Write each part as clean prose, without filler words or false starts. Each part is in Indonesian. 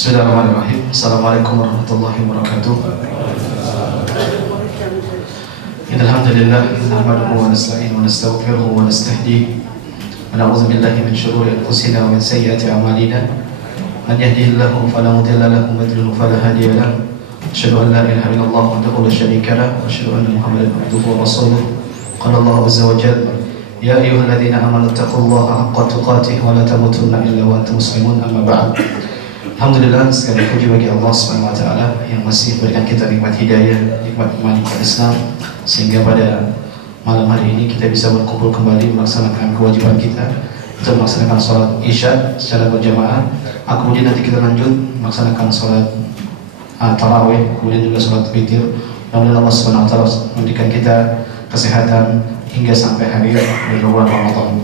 Bismillahirrahmanirrahim. Assalamualaikum warahmatullahi wabarakatuh. Innal hamdalillah nahmaduhu wa nasta'inuhu wa nastaghfiruhu wa nastahdihi wa na'udzu billahi min shururi anfusina wa min sayyiati a'malina. Man yahdihillahu fala mudilla lahu wa man yudlil fala hadiya lahu. Asyhadu an la ilaha illallah wahdahu la syarika lahu wa asyhadu anna Muhammadan abduhu wa rasuluh. Qala Allah azza wa jalla: Ya ayyuhalladzina amanu taqullaha haqqa tuqatih wa la tamutunna illa wa antum muslimun. Amma ba'd. Alhamdulillah, segala puji bagi Allah Subhanahu wa taala yang masih memberikan kita nikmat hidayah, nikmat iman, nikmat Islam, sehingga pada malam hari ini kita bisa berkumpul kembali melaksanakan kewajiban kita, kita melaksanakan sholat Isya secara berjamaah. Kemudian nanti kita lanjut melaksanakan sholat tarawih, kemudian juga sholat witir. Mudah-mudahan Allah Subhanahu wa taala memberikan kita kesehatan hingga sampai hari bulan Ramadan.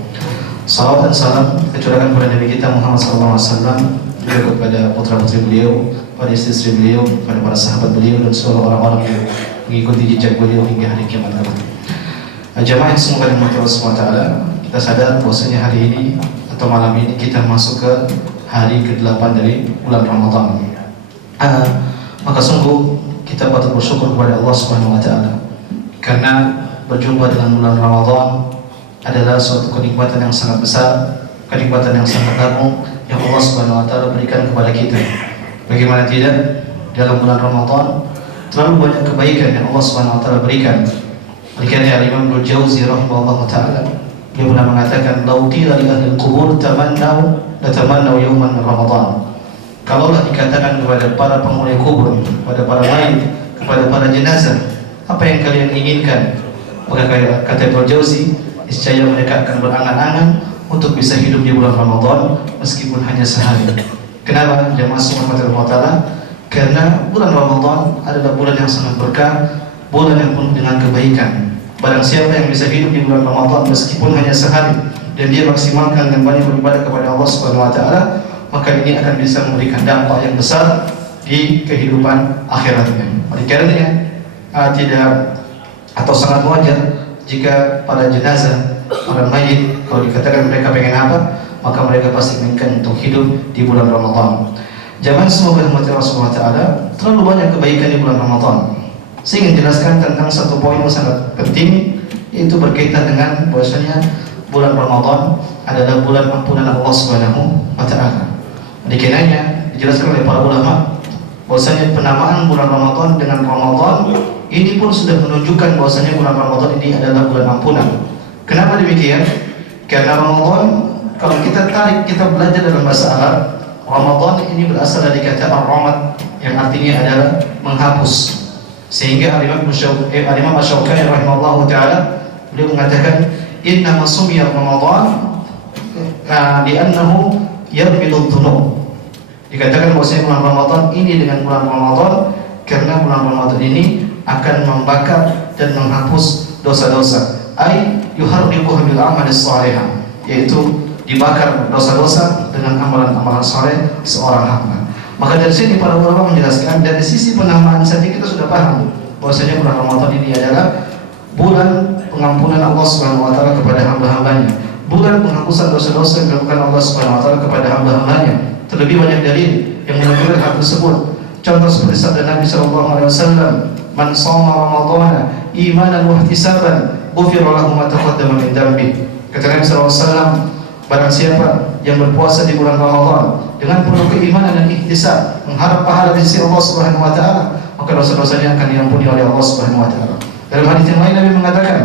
Salawat dan salam kita curahkan kepada Nabi kita Muhammad SAW, juga kepada putra-putri beliau, pada istri-istri beliau, pada para sahabat beliau, dan seluruh orang-orang yang mengikuti jejak beliau hingga hari kiamat kelak. Jamaah yang semoga dimurkai Allah SWT, kita sadar bahwasanya hari ini atau malam ini kita masuk ke hari ke-8 dari bulan Ramadan. Maka sungguh kita patut bersyukur kepada Allah SWT, karena berjumpa dengan bulan Ramadan adalah suatu kenikmatan yang sangat besar, kenikmatan yang sangat agung yang Allah Subhanahu wa taala berikan kepada kita. Bagaimana tidak, dalam bulan Ramadan terlalu banyak kebaikan yang Allah Subhanahu wa taala berikan. Oleh karena Imam Ibnu Jauzi rahimahullah taala, dia pernah mengatakan, "Lau qila li ahli al-qubur tamannaw yawman min Ramadan." Kalaulah dikatakan kepada para penghuni kubur, kepada para mayit, kepada para jenazah, apa yang kalian inginkan? Maka kata Ibnu Jauzi, niscaya mereka akan berangan-angan untuk bisa hidup di bulan Ramadan meskipun hanya sehari. Kenapa? Jamaah subhanahu wa ta'ala, karena bulan Ramadan adalah bulan yang sangat berkah, bulan yang penuh dengan kebaikan. Barang siapa yang bisa hidup di bulan Ramadan meskipun hanya sehari dan dia maksimalkan dan banyak beribadah kepada Allah Subhanahu wa ta'ala, maka ini akan bisa memberikan dampak yang besar di kehidupan akhiratnya. Oleh karenanya tidak atau sangat wajar jika pada jenazah, para mayit, kalau dikatakan mereka pengen apa, maka mereka pasti menginginkan untuk hidup di bulan Ramadan. Jangan semoga rahmat Allah Subhanahu wa taala, terlalu banyak kebaikan di bulan Ramadan. Saya ingin jelaskan tentang satu poin yang sangat penting, yaitu berkaitan dengan bahwasanya bulan Ramadan adalah bulan ampunan Allah Subhanahu wa taala. Dikarenanya dijelaskan oleh para ulama bahwasanya penamaan bulan Ramadan dengan Ramadan ini pun sudah menunjukkan bahwasanya bulan Ramadan ini adalah bulan ampunan. Kenapa demikian? Karena Ramadan, kalau kita tarik, kita belajar dalam bahasa Arab, Ramadan ini berasal dari kata ar-ramad yang artinya adalah menghapus. Sehingga Imam Asy-Syaukani rahimahullahu taala beliau mengatakan, inna masumiyar Ramadan li'annahu yarmidud dhunub. Dikatakan bahwasanya bulan Ramadan ini dengan bulan Ramadan karena bulan Ramadan ini akan membakar dan menghapus dosa-dosa. Ay yuharriquha bil amali shalihah, yaitu dibakar dosa-dosa dengan amalan-amalan saleh seorang hamba. Maka dari sini para ulama menjelaskan, dari sisi penamaan saja kita sudah paham bahwasanya bulan Ramadan ini adalah bulan pengampunan Allah Subhanahu wa taala kepada hamba-hambanya, bulan penghapusan dosa-dosa yang dilakukan Allah Subhanahu wa taala kepada hamba-hambanya. Terlebih banyak dalil yang menunjukkan hal tersebut. Contoh seperti sabda Nabi sallallahu alaihi wasallam, "Man shoma Ramadhana imanan wa ihtisaban, ghufira lahu ma taqaddama min dhanbi." Kata Nabi sallallahu alaihi wasallam, barang siapa yang berpuasa di bulan Ramadan dengan penuh keimanan dan ihtisab, mengharap pahala di sisi Allah Subhanahu wa taala, maka dosa-dosanya akan diampuni oleh Allah Subhanahu wa taala. Dalam hadis yang lain Nabi mengatakan,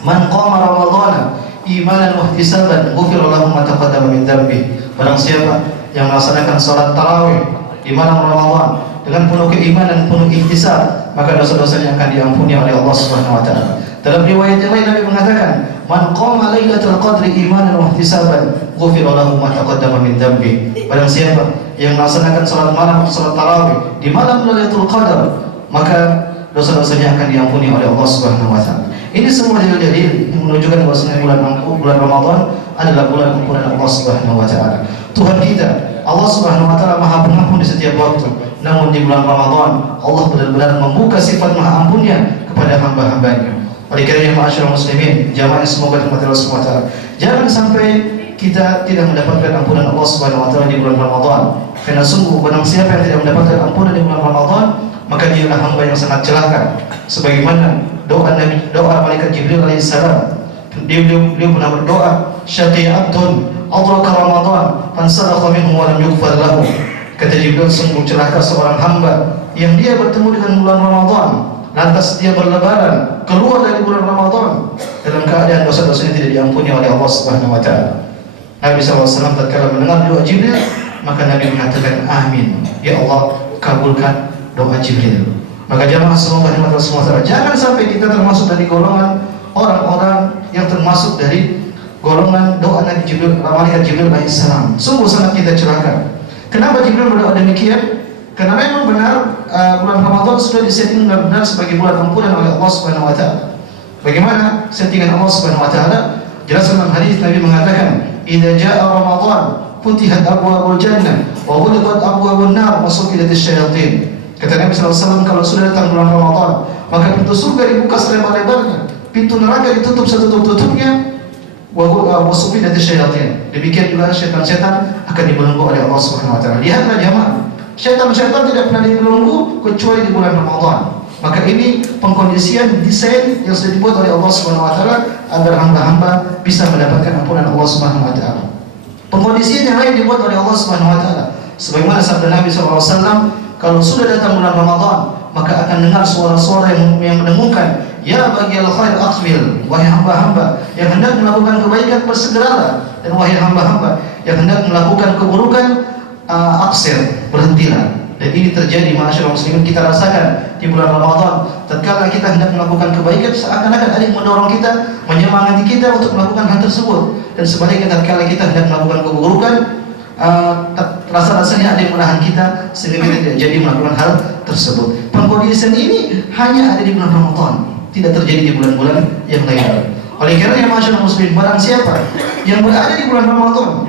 "Man qama Ramadhana imanan wa ihtisaban, ghufira lahu ma taqaddama min dhanbi." Barang siapa yang melaksanakan salat tarawih di malam Ramadan dengan penuh keimanan dan penuh ihtisab, maka dosa-dosanya akan diampuni oleh Allah Subhanahu wa taala. Dalam riwayat yang lain Nabi mengatakan, "Man qama lailatul qadri imanan wa ihtisaban, ghufira lahu ma taqaddama min dhanbi." Barang siapa yang melaksanakan salat malam atau salat tarawih di malam Lailatul Qadar, maka dosa-dosanya akan diampuni oleh Allah Subhanahu wa taala. Ini semua dalil-dalil yang menunjukkan bahwasanya bulan Ramadan adalah bulan ampunan Allah Subhanahu wa taala. Tuhan kita, Allah Subhanahu wa taala Maha Pengampun di setiap waktu. Namun di bulan Ramadan Allah benar-benar membuka sifat Maha Ampunnya kepada hamba-hambanya. Oleh karena ma'asyiral muslimin, jamaah semoga dirahmati Allah Subhanahu wa taala, jangan sampai kita tidak mendapatkan ampunan Allah Subhanahu wa taala di bulan Ramadan. Karena sungguh barang siapa yang tidak mendapatkan ampunan di bulan Ramadan, maka dialah hamba yang sangat celaka. Sebagaimana doa malaikat Jibril alaihissalam, beliau pernah berdoa, syaqiya abdun adraka Ramadan fansalakha minhu wa lam yughfar lahu. Kata Jibril, sungguh celaka seorang hamba yang dia bertemu dengan bulan Ramadan, lantas dia berlebaran keluar dari bulan Ramadan dalam keadaan dosa-dosanya tidak diampuni oleh Allah Subhanahu wa taala. Nabi SAW tatkala mendengar doa Jibril, maka Nabi mengatakan amin, ya Allah kabulkan doa Jibril. Maka jamaah semoga nikmat Allah SWT, jangan sampai kita termasuk dari golongan orang-orang yang termasuk dari golongan doa Nabi Jibril, malaikat Jibril alaihissalam. Sungguh sangat kita celaka. Kenapa Jibril berdoa demikian? Karena memang benar bulan Ramadan sudah disetting benar sebagai bulan ampunan oleh Allah Subhanahu wa taala. Bagaimana settingan Allah Subhanahu wa taala? Jelas dalam hadis Nabi mengatakan, "Idza jaa Ramadan, futihat abwaabul jannah wa ghulqat abwaabun nar wa sufidat asyayatin." Kata Nabi SAW, kalau sudah datang bulan Ramadan, maka pintu surga dibuka selebar-lebarnya, pintu neraka ditutup setutup-tutupnya, wa sufidat asyayatin. Demikian juga syaitan-syaitan akan dibelenggu oleh Allah Subhanahu wa taala. Lihatlah jemaah, syaitan-syaitan tidak pernah dibelenggu kecuali di bulan Ramadan. Maka ini pengkondisian desain yang sudah dibuat oleh Allah Subhanahu wa taala agar hamba-hamba bisa mendapatkan ampunan Allah Subhanahu wa taala. Pengkondisian yang lain dibuat oleh Allah Subhanahu wa taala. Sebagaimana sabda Nabi SAW, kalau sudah datang bulan Ramadan, maka akan dengar suara-suara yang mendengungkan, ya baghiyal khair aqbil, wahai hamba-hamba yang hendak melakukan kebaikan bersegeralah, dan wahai hamba-hamba yang hendak melakukan keburukan aksir, berhentilah. Dan ini terjadi masyarakat muslimin, kita rasakan di bulan Ramadan. Tatkala kita hendak melakukan kebaikan, seakan-akan ada yang mendorong kita, menyemangati kita untuk melakukan hal tersebut. Dan sebaliknya tatkala kita hendak melakukan keburukan, rasa-rasanya ada yang menahan kita sehingga kita tidak jadi melakukan hal tersebut. Pengkondisian ini hanya ada di bulan Ramadan, tidak terjadi di bulan-bulan yang lain. Oleh karena masyarakat muslimin, barang siapa yang berada di bulan Ramadan,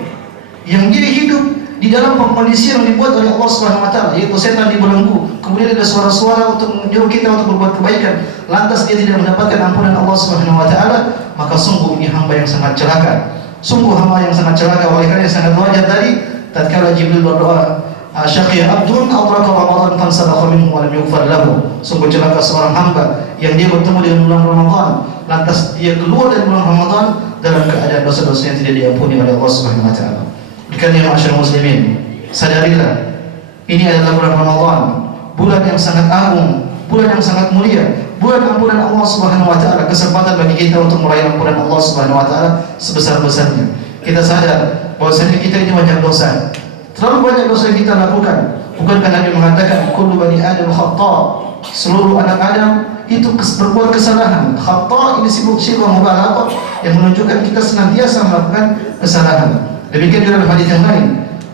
yang dia hidup di dalam pengkondisi yang dibuat oleh Allah Subhanahu wa taala, yaitu setan dibelenggu, kemudian ada suara-suara untuk menyuruh kita untuk berbuat kebaikan, lantas dia tidak mendapatkan ampunan Allah Subhanahu wa taala, maka sungguh ini hamba yang sangat celaka. Sungguh hamba yang sangat celaka. Oleh karena sangat wajar tadi tatkala Jibril berdoa, syaqiya abdun adraka Ramadan fansalakha minhu wa lam yughfar lahu. Sungguh celaka seorang hamba yang dia bertemu dengan bulan Ramadan, lantas dia keluar dari bulan Ramadan dalam keadaan dosa-dosanya tidak diampuni oleh Allah Subhanahu wa taala. Dikatakan masyarakat muslimin, sadarilah ini adalah bulan Ramadan, bulan yang sangat agung, bulan yang sangat mulia, bulan ampunan Allah Subhanahu wa taala, kesempatan bagi kita untuk meraih ampunan Allah Subhanahu wa taala sebesar-besarnya. Kita sadar bahwasanya kita ini banyak dosa. Terlalu banyak dosa yang kita lakukan. Bukankah Nabi mengatakan kullu bani Adam khata'? Seluruh anak Adam itu berbuat kesalahan. Khata' ini sifat mubalaghah yang menunjukkan kita senantiasa melakukan kesalahan. Demikian juga dalam hadis yang lain,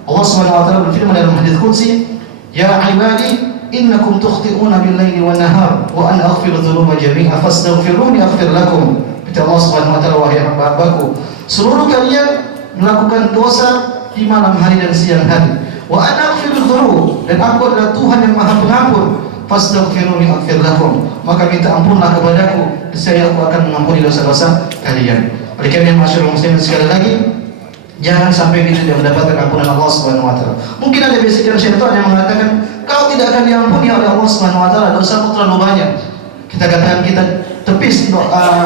Allah Subhanahu wa taala berfirman dalam hadis qudsi, "Ya ibadi, innakum tukhti'una bil-laili wan-nahar wa ana aghfiru dzunuba jami'a fastaghfiruni aghfir lakum." Kata Allah Subhanahu wa taala, wahai hamba-hambaku, seluruh kalian melakukan dosa di malam hari dan siang hari. Wa ana aghfiru dzunub, dan aku adalah Tuhan yang Maha Pengampun. Fastaghfiruni aghfir lakum, maka minta ampunlah kepadaku, saya aku akan mengampuni dosa-dosa kalian. Oleh karena masyarakat muslimin, sekali lagi, jangan sampai kita tidak mendapatkan ampunan Allah Subhanahu wa taala. Mungkin ada bisikan syaitan yang mengatakan, kau tidak akan diampuni oleh Allah Subhanahu wa taala, dosamu terlalu banyak. Kita katakan, kita tepis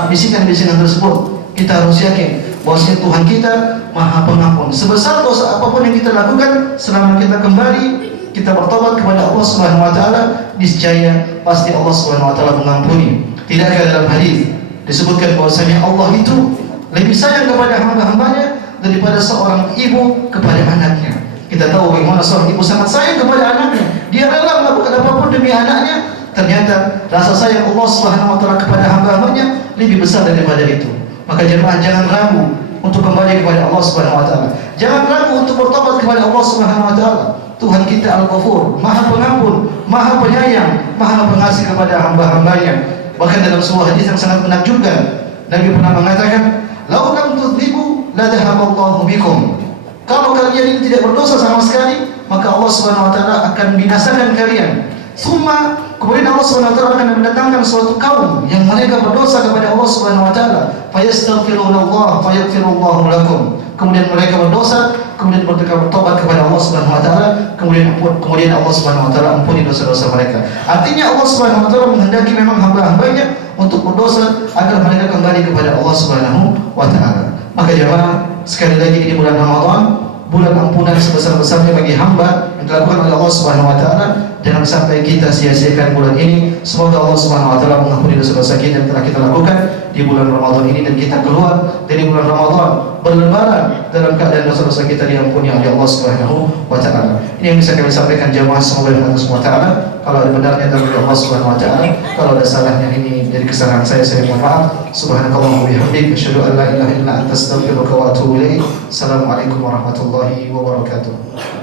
bisikan-bisikan tersebut. Kita harus yakin bahwa Tuhan kita Maha Pengampun. Sebesar dosa apapun yang kita lakukan, selama kita kembali, kita bertobat kepada Allah Subhanahu wa taala, niscaya pasti Allah Subhanahu wa taala mengampuni. Tidakkah dalam hadis disebutkan bahwasanya Allah itu lebih sayang kepada hamba-hambanya daripada seorang ibu kepada anaknya. Kita tahu bagaimana seorang ibu sangat sayang kepada anaknya. Dia rela melakukan apapun demi anaknya. Ternyata rasa sayang Allah Subhanahu wa taala kepada hamba-hambanya lebih besar daripada itu. Maka jemaah jangan ragu untuk kembali kepada Allah Subhanahu wa taala. Jangan ragu untuk bertobat kepada Allah Subhanahu wa taala. Tuhan kita Al-Ghafur, Maha Pengampun, Maha Penyayang, Maha Pengasih kepada hamba-hambanya. Bahkan dalam sebuah hadis yang sangat menakjubkan, Nabi pernah mengatakan, "Lau lam tudzibu la dhahaballahu bikum." Kalau kalian ini tidak berdosa sama sekali, maka Allah Subhanahu wa taala akan binasakan kalian. Kemudian Allah Subhanahu wa taala akan mendatangkan suatu kaum yang mereka berdosa kepada Allah Subhanahu wa taala, fayastaghfirullah fayaghfirullahu lakum. Kemudian mereka berdosa kemudian bertobat kepada Allah Subhanahu wa taala, kemudian Allah Subhanahu wa taala ampuni dosa-dosa mereka. Artinya Allah Subhanahu wa taala menghendaki memang hamba-hambanya untuk berdosa agar mereka kembali kepada Allah Subhanahu wa taala. Maka jemaah, sekali lagi ini bulan Ramadan, bulan ampunan sebesar-besarnya bagi hamba yang dilakukan oleh Allah Subhanahu wa taala. Jangan sampai kita sia-siakan bulan ini. Semoga Allah Subhanahu wa taala mengampuni dosa-dosa kita yang telah kita lakukan di bulan Ramadan ini, dan kita keluar dari bulan Ramadan berlebaran dalam keadaan dosa-dosa kita diampuni oleh Allah Subhanahu wa taala. Ini yang bisa kami sampaikan jemaah, semoga dengan Allah Subhanahu wa taala. Kalau ada benarnya dari Allah Subhanahu wa taala, kalau ada salahnya ini dari kesalahan saya mohon maaf. Subhanakallahumma wa bihamdika asyhadu an la ilaha illa anta astaghfiruka wa atubu ilaik. Assalamualaikum warahmatullahi wabarakatuh.